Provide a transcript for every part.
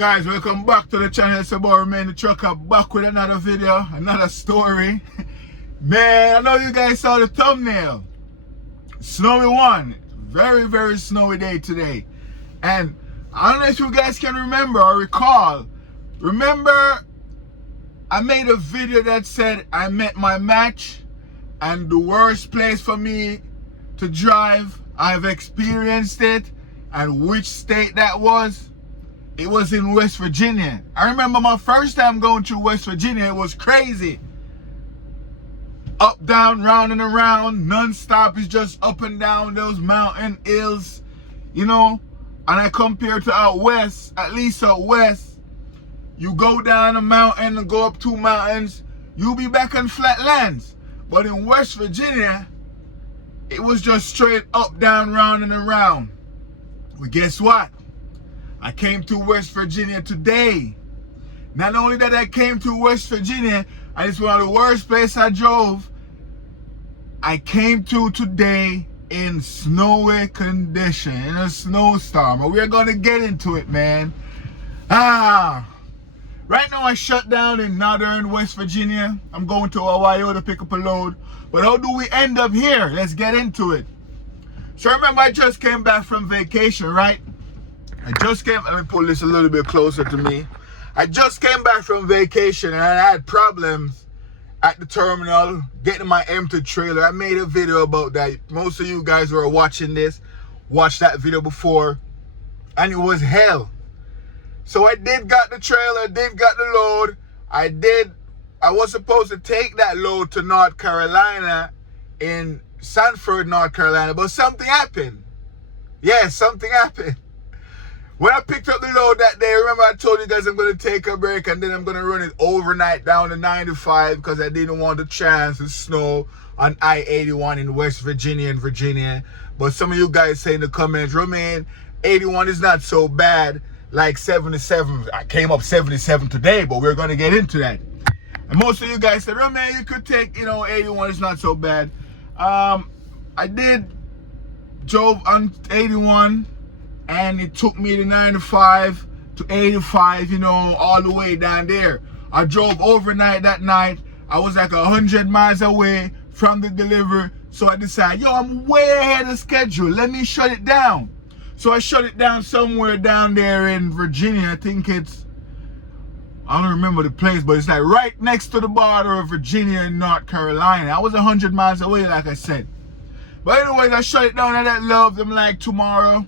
Guys, welcome back to the channel. It's about Remain the Trucker, back with another video, another story. Man, I know you guys saw the thumbnail. Snowy one. Very, very snowy day today. And I don't know if you guys can remember or recall. Remember, I made a video that said I met my match and the worst place for me to drive, I've experienced it, and which state that was. It was in West Virginia. I remember my first time going to West Virginia. It was crazy. Up, down, round and around, non-stop. It's just up and down those mountain hills, you know. And I compare to out west, at least out west, you go down a mountain and go up two mountains, you'll be back on flat lands. But in West Virginia, it was just straight up, down, round and around. Well, guess what? I came to West Virginia today. Not only that I came to West Virginia, and it's one of the worst places I drove, I came to today in snowy condition, in a snowstorm. And we're gonna get into it, man. Right now I shut down in northern West Virginia. I'm going to Ohio to pick up a load. But how do we end up here? Let's get into it. So remember, I just came back from vacation, right? Let me pull this a little bit closer to me. I just came back from vacation and I had problems at the terminal getting my empty trailer. I made a video about that. Most of you guys who are watching this watched that video before, and it was hell. So I did got the trailer, did got the load. I was supposed to take that load to North Carolina, in Sanford, North Carolina, but something happened. Yeah, something happened. When I picked up the load that day, remember I told you guys I'm going to take a break and then I'm going to run it overnight down to 95 because I didn't want the chance of snow on I-81 in West Virginia and Virginia. But some of you guys say in the comments, Romain, 81 is not so bad like 77. I came up 77 today, but we're going to get into that. And most of you guys said, Romain, you could take, 81 is not so bad. I did drove on 81. And it took me to 95 to 85, all the way down there. I drove overnight that night. I was like 100 miles away from the delivery. So I decided, I'm way ahead of schedule. Let me shut it down. So I shut it down somewhere down there in Virginia. I think I don't remember the place, but it's like right next to the border of Virginia and North Carolina. I was 100 miles away, like I said. But anyways, I shut it down and I love them like tomorrow.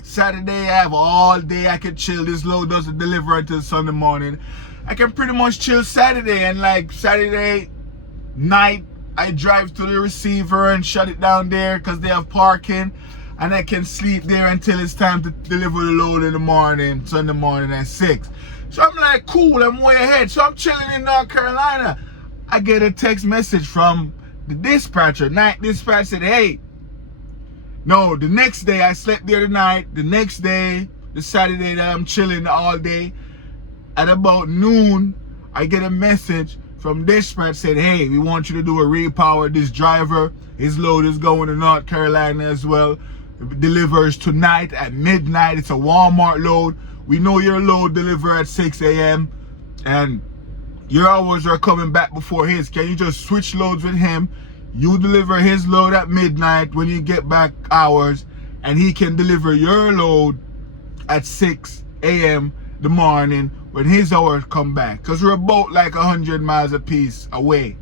Saturday, I have all day I can chill. This load doesn't deliver until Sunday morning. I can pretty much chill Saturday, and like Saturday night, I drive to the receiver and shut it down there because they have parking, and I can sleep there until it's time to deliver the load in the morning, Sunday morning at 6. So I'm like, cool, I'm way ahead. So I'm chilling in North Carolina. I get a text message from the dispatcher. Night dispatch said, hey, no, the next day I slept there tonight. The next day, the Saturday that I'm chilling all day, at about noon, I get a message from dispatch said, hey, we want you to do a repower. This driver, his load is going to North Carolina as well. It delivers tonight at midnight. It's a Walmart load. We know your load deliver at 6 a.m. and your hours are coming back before his. Can you just switch loads with him? You deliver his load at midnight when you get back hours, and he can deliver your load at 6 a.m. the morning when his hours come back. Because we're about like 100 miles a piece away.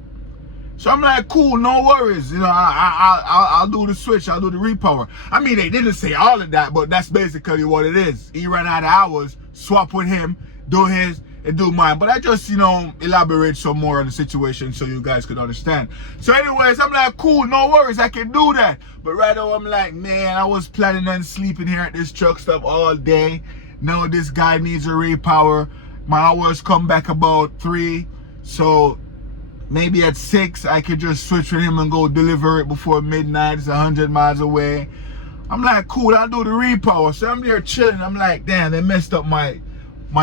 So I'm like, cool, no worries. I'll do the switch. I'll do the repower. I mean, they didn't say all of that, but that's basically what it is. He ran out of hours, swap with him, do his, and do mine. But I just, elaborate some more on the situation so you guys could understand. So anyways, I'm like, cool, no worries, I can do that. But right now I'm like, man, I was planning on sleeping here at this truck stop all day. Now this guy needs a repower. My hours come back about 3. So maybe at 6, I could just switch with him and go deliver it before midnight. It's 100 miles away. I'm like, cool, I'll do the repower. So I'm there chilling. I'm like, damn, they messed up my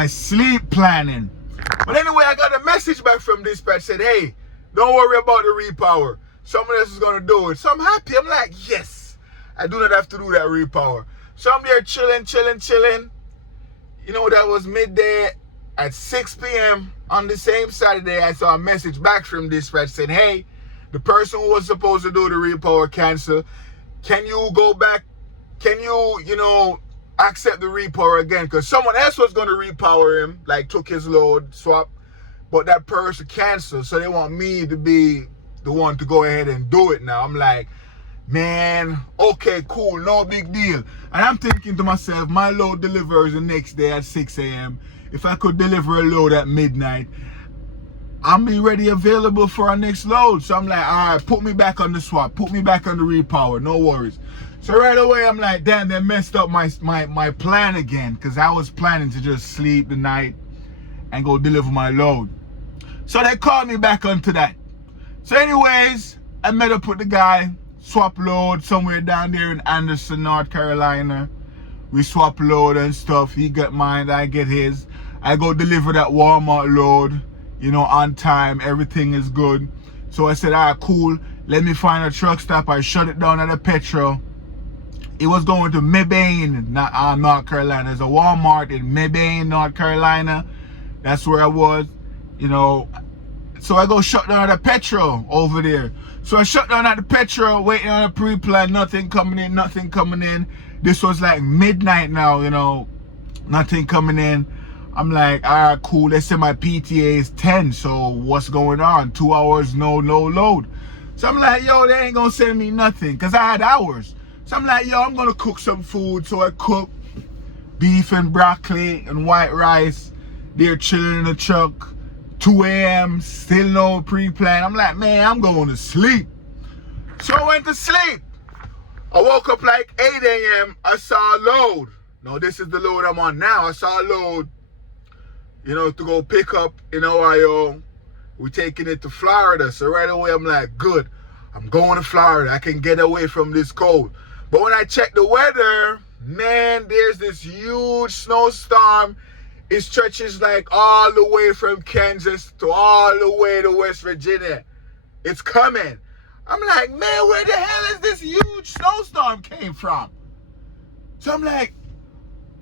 sleep planning. But anyway, I got a message back from dispatch said, hey, don't worry about the repower. Someone else is going to do it. So I'm happy. I'm like, yes, I do not have to do that repower. So I'm there chilling. You know, that was midday at 6 p.m. on the same Saturday. I saw a message back from dispatch saying, hey, the person who was supposed to do the repower cancel. Can you go back? Can you, accept the repower again? Because someone else was going to repower him, like took his load, swap, but that person canceled. So they want me to be the one to go ahead and do it now. I'm like, man, okay, cool, no big deal. And I'm thinking to myself, my load delivers the next day at 6 a.m. If I could deliver a load at midnight, I'm be ready, available for our next load. So I'm like, all right, put me back on the swap, put me back on the repower, no worries. So right away, I'm like, damn, they messed up my plan again, because I was planning to just sleep the night and go deliver my load. So they called me back onto that. So anyways, I met up with the guy, swap load somewhere down there in Anderson, North Carolina. We swap load and stuff. He got mine, I get his. I go deliver that Walmart load, on time. Everything is good. So I said, all right, cool. Let me find a truck stop. I shut it down at a petrol. It was going to Mebane, North Carolina. There's a Walmart in Mebane, North Carolina. That's where I was, So I go shut down at the petrol over there. So I shut down at the petrol, waiting on a pre-plan, nothing coming in. This was like midnight now, nothing coming in. I'm like, all right, cool. They say my PTA is 10, so what's going on? 2 hours, no load. So I'm like, yo, they ain't gonna send me nothing, because I had hours. So I'm like, yo, I'm gonna cook some food. So I cook beef and broccoli and white rice. They're chilling in the truck. 2 a.m., still no pre-plan. I'm like, man, I'm going to sleep. So I went to sleep. I woke up like 8 a.m. I saw a load. No, this is the load I'm on now. I saw a load, to go pick up in Ohio. We're taking it to Florida. So right away, I'm like, good. I'm going to Florida. I can get away from this cold. But when I check the weather, man, there's this huge snowstorm. It stretches like all the way from Kansas to all the way to West Virginia. It's coming. I'm like, man, where the hell is this huge snowstorm came from? So I'm like,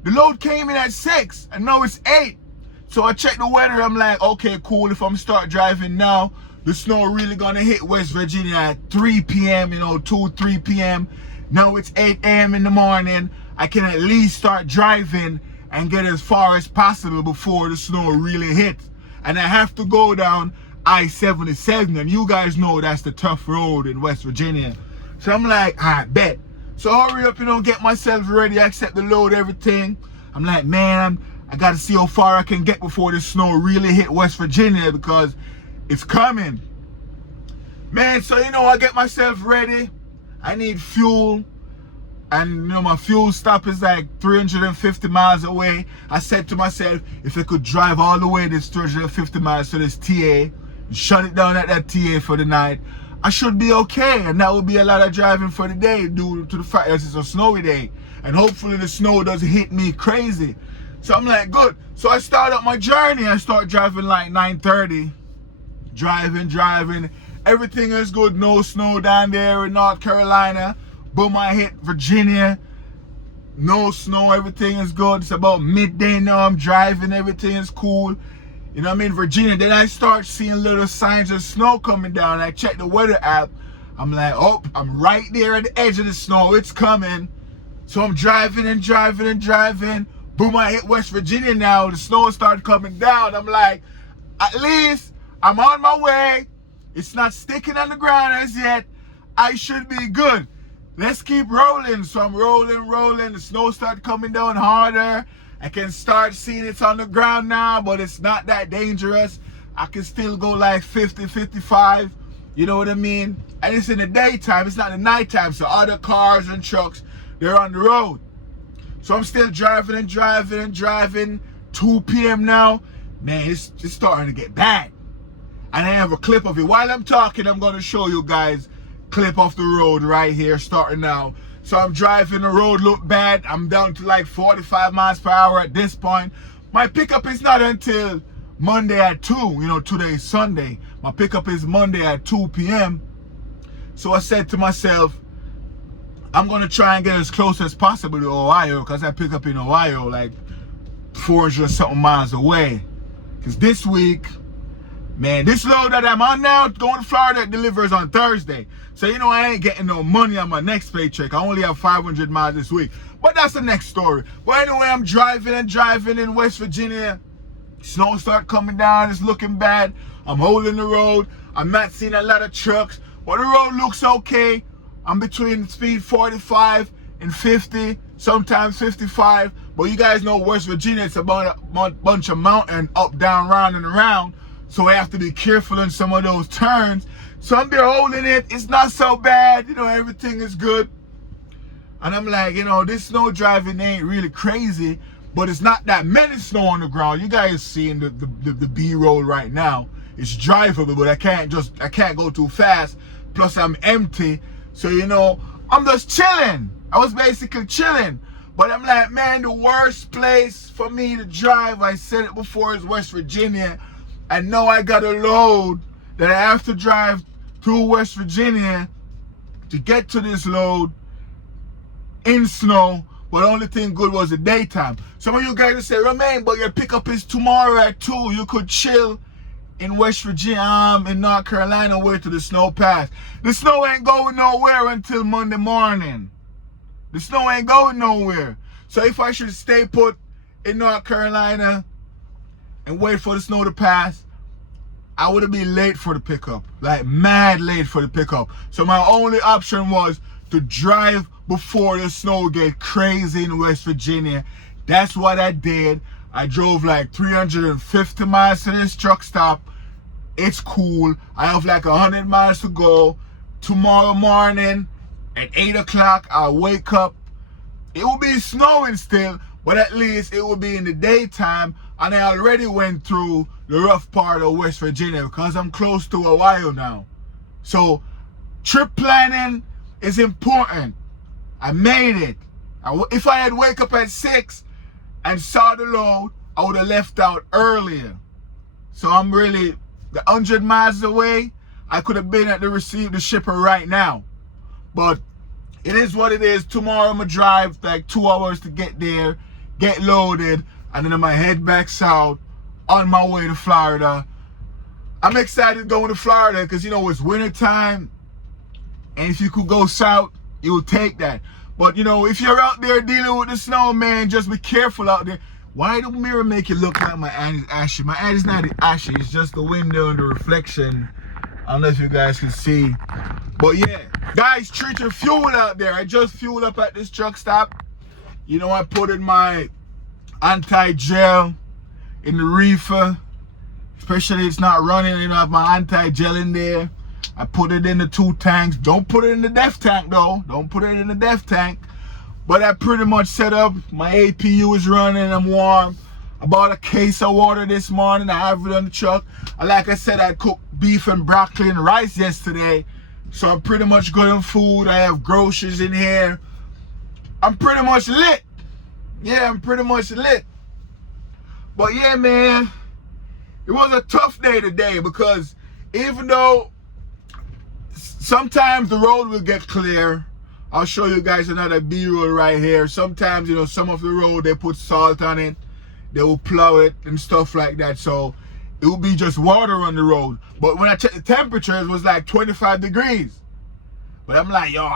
the load came in at 6 and now it's 8. So I check the weather. I'm like, okay, cool. If I'm start driving now, the snow really gonna hit West Virginia at 3 p.m., 3 p.m. Now it's 8 a.m. in the morning. I can at least start driving and get as far as possible before the snow really hits. And I have to go down I-77, and you guys know that's the tough road in West Virginia. So I'm like, all right, bet. So hurry up, get myself ready, accept the load, everything. I'm like, man, I gotta see how far I can get before the snow really hit West Virginia, because it's coming. Man, so I get myself ready. I need fuel. And my fuel stop is like 350 miles away. I said to myself, if I could drive all the way this 350 miles to this TA, shut it down at that TA for the night, I should be okay. And that would be a lot of driving for the day due to the fact that it's a snowy day. And hopefully the snow doesn't hit me crazy. So I'm like, good. So I start up my journey. I start driving like 9:30. Driving. Everything is good. No snow down there in North Carolina. Boom, I hit Virginia. No snow. Everything is good. It's about midday now. I'm driving. Everything is cool. I'm in Virginia. Then I start seeing little signs of snow coming down. I check the weather app. I'm like, oh, I'm right there at the edge of the snow. It's coming. So I'm driving. Boom, I hit West Virginia now. The snow started coming down. I'm like, at least I'm on my way. It's not sticking on the ground as yet. I should be good. Let's keep rolling. So I'm rolling. The snow started coming down harder. I can start seeing it's on the ground now, but it's not that dangerous. I can still go like 50, 55. You know what I mean? And it's in the daytime. It's not the nighttime. So other cars and trucks, they're on the road. So I'm still driving. 2 p.m. now. Man, it's starting to get bad. And I have a clip of it. While I'm talking, I'm going to show you guys clip off the road right here, starting now. So I'm driving, the road look bad. I'm down to like 45 miles per hour at this point. My pickup is not until Monday at 2. Today's Sunday. My pickup is Monday at 2 p.m. So I said to myself, I'm going to try and get as close as possible to Ohio, because I pick up in Ohio like 400 something miles away. Because this week, man, this load that I'm on now, going to Florida, delivers on Thursday. So, you know, I ain't getting no money on my next paycheck. I only have 500 miles this week. But that's the next story. But anyway, I'm driving in West Virginia. Snow start coming down. It's looking bad. I'm holding the road. I'm not seeing a lot of trucks. But the road looks okay. I'm between speed 45 and 50, sometimes 55. But you guys know West Virginia, it's about a bunch of mountain up, down, round, and around. So I have to be careful in some of those turns. So I'm there holding it. It's not so bad. You know, everything is good. And I'm like, you know, this snow driving ain't really crazy, but it's not that many snow on the ground. You guys seeing the B-roll right now. It's drivable, but I can't go too fast. Plus I'm empty. So, you know, I'm just chilling. I was basically chilling. But I'm like, man, the worst place for me to drive, I said it before, is West Virginia. I know I got a load that I have to drive through West Virginia to get to this load in snow. But the only thing good was the daytime. Some of you guys will say, Romain, but your pickup is tomorrow at 2. You could chill in West Virginia, in North Carolina, wait till the snow pass. The snow ain't going nowhere until Monday morning. The snow ain't going nowhere. So if I should stay put in North Carolina and wait for the snow to pass, I would have been late for the pickup. Like mad late for the pickup. So my only option was to drive before the snow get crazy in West Virginia. That's what I did. I drove like 350 miles to this truck stop. It's cool. I have like 100 miles to go. Tomorrow morning at 8 o'clock, I'll wake up. It will be snowing still, but at least it will be in the daytime. And I already went through the rough part of West Virginia because I'm close to Ohio now. So trip planning is important. I made it. If I had wake up at 6 and saw the load, I would have left out earlier. So I'm really 100 miles away. I could have been at the shipper right now. But it is what it is. Tomorrow I'm gonna drive like 2 hours to get there, get loaded, and then I'm gonna head back south on my way to Florida. I'm excited going to Florida because, you know, it's winter time, and if you could go south, you'll take that. But, you know, if you're out there dealing with the snow, man, just be careful out there. Why the mirror make it look like my hand is ashy? My hand is not ashy. It's just the window and the reflection. I don't know if you guys can see. But, yeah, guys, treat your fuel out there. I just fueled up at this truck stop. You know, I put in my anti-gel in the reefer. Especially it's not running, you know, I have my anti-gel in there. I put it in the 2 tanks. Don't put it in the def tank though. Don't put it in the def tank. But I pretty much set up. My APU is running. I'm warm. I bought a case of water this morning. I have it on the truck. And like I said, I cooked beef and broccoli and rice yesterday. So I'm pretty much good on food. I have groceries in here. I'm pretty much lit. Yeah, I'm pretty much lit. But yeah, man, it was a tough day today because even though sometimes the road will get clear. I'll show you guys another B-roll right here. Sometimes, you know, some of the road, they put salt on it. They will plow it and stuff like that. So it will be just water on the road. But when I checked the temperature, it was like 25 degrees. But I'm like, yo,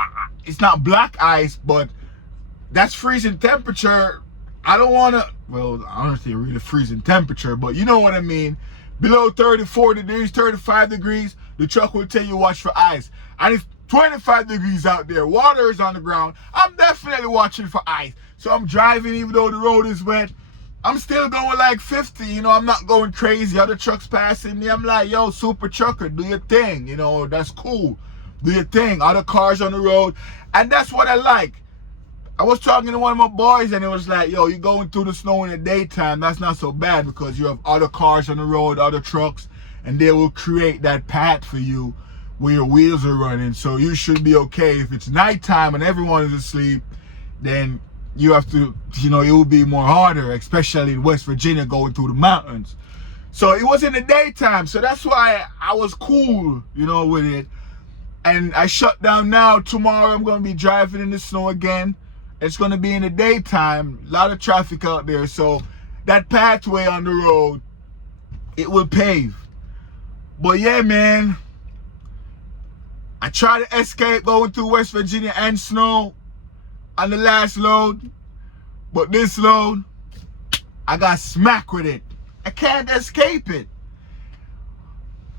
it's not black ice, but that's freezing temperature. I don't want to, well, I don't think really freezing temperature, but you know what I mean. Below 34 degrees, 35 degrees, the truck will tell you watch for ice. And it's 25 degrees out there, water is on the ground, I'm definitely watching for ice. So I'm driving even though the road is wet. I'm still going like 50, you know, I'm not going crazy. Other trucks passing me, I'm like, yo, super trucker, do your thing, you know, that's cool. Do your thing, other cars on the road. And that's what I like. I was talking to one of my boys and it was like, yo, you're going through the snow in the daytime, that's not so bad because you have other cars on the road, other trucks, and they will create that path for you where your wheels are running. So you should be okay. If it's nighttime and everyone is asleep, then you have to, you know, it will be more harder, especially in West Virginia going through the mountains. So it was in the daytime, so that's why I was cool, you know, with it. And I shut down now. Tomorrow I'm going to be driving in the snow again. It's going to be in the daytime, a lot of traffic out there. So that pathway on the road, it will pave. But yeah, man, I tried to escape going through West Virginia and snow on the last load, but this load, I got smacked with it. I can't escape it.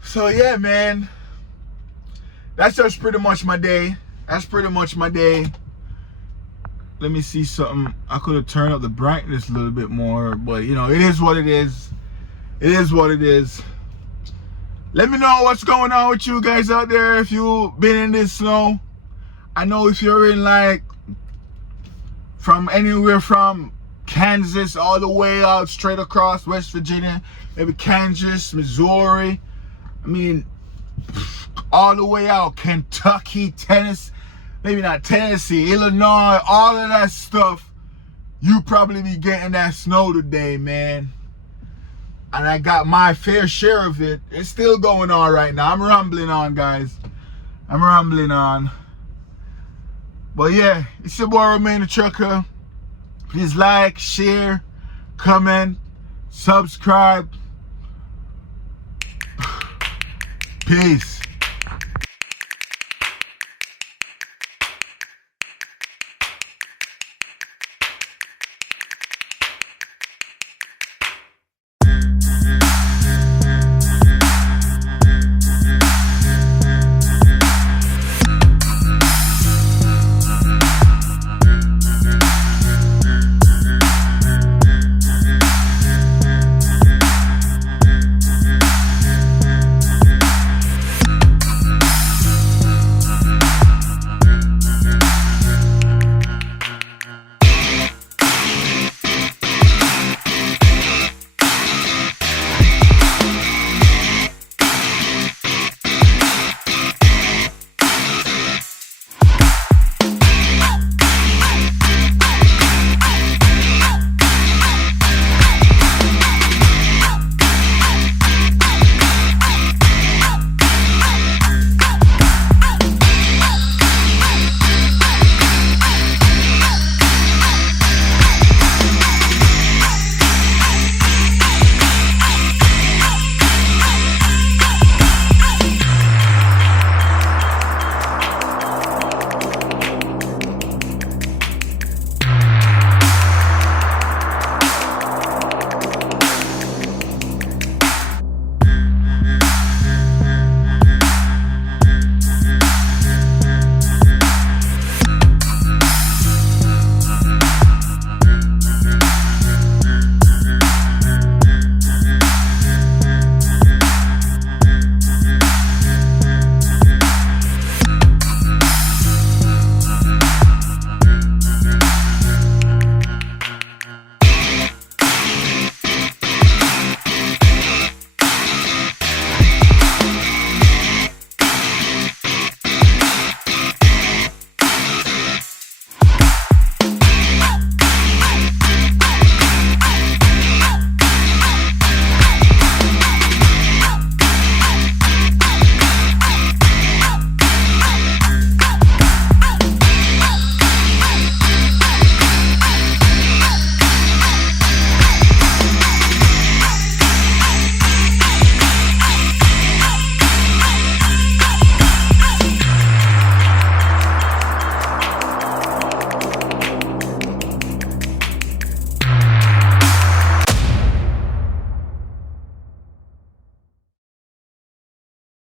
So yeah, man, that's just pretty much my day. That's pretty much my day. Let me see something. I could have turned up the brightness a little bit more, but you know, it is what it is. It is what it is. Let me know what's going on with you guys out there if you've been in this snow. I know if you're in like from anywhere from Kansas all the way out straight across West Virginia, maybe Kansas, Missouri, I mean all the way out Kentucky, Tennessee, maybe not Tennessee, Illinois, all of that stuff, you probably be getting that snow today, man. And I got my fair share of it. It's still going on right now. I'm rambling on, guys. I'm rambling on. But yeah, it's your boy Remain the Trucker. Please like, share, comment, subscribe. Peace.